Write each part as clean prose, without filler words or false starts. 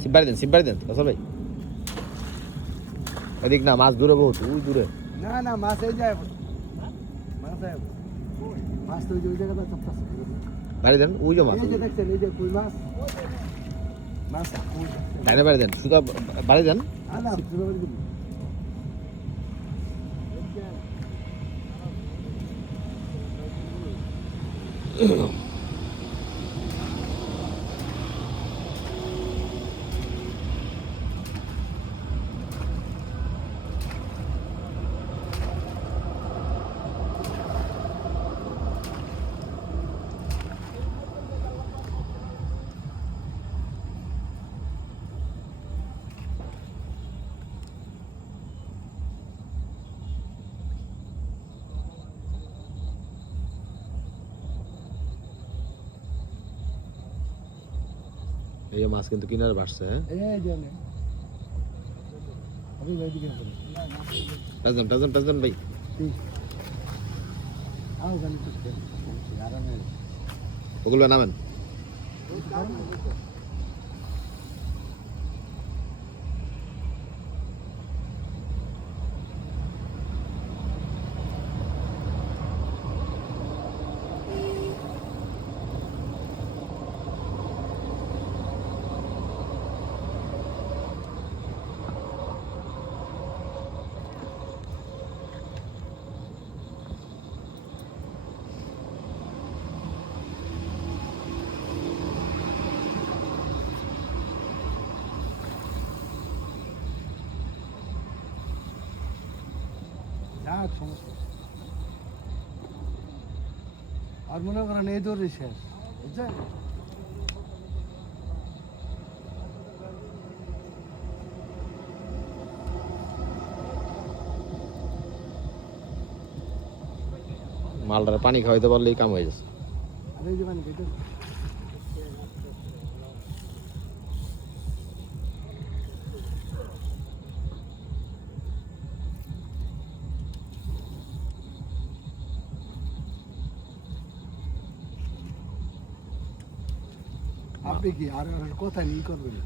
সিম্পারি দেন আসল ভাই এদিক না মাছ দূরে বহুত ওই দূরে না মাছ এই যায় মাছ তো ওই জায়গাটা চপতাছে বাড়ি দেন ওই যে মাছ এই যে দেখছেন এই যে কই মাছ ডাইনে বাড়ি দেন সুদা বাড়ি দেন আলা এই মাছ কিন্তু কিনারে বাড়ছে হ্যাঁ এই যে আমি ভাই দিকে টাজন ভাই আও জানি তো আরামে ওগুলো নামেন সমস্যা আর মনে করেন এই দৌড়ে শেষ বুঝছেন মালটার পানি খাওয়াইতে পারলেই কাম হয়ে যাচ্ছে আর এই যে পানি খেতে আপনি কি আর কথা নিয়ে করবেন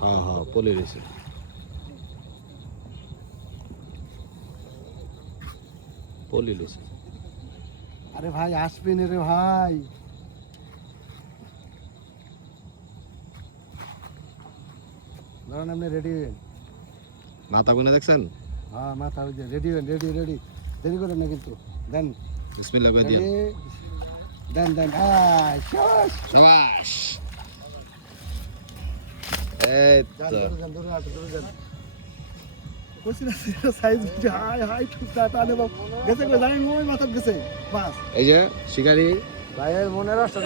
হ্যাঁ পলি রয়েছে আরে ভাই আসবেন রে ভাই ধরেন আপনি রেডি হবেন মাথা গুনে দেখছেন হ্যাঁ মাথা ওই যে রেডি দেরি করেন না কিন্তু দেন বিসমিল্লাহ করে দিন দেন শাবাশ এই তো গেছে এই যে শিকারি ভাইয়ের মনে রাস্তা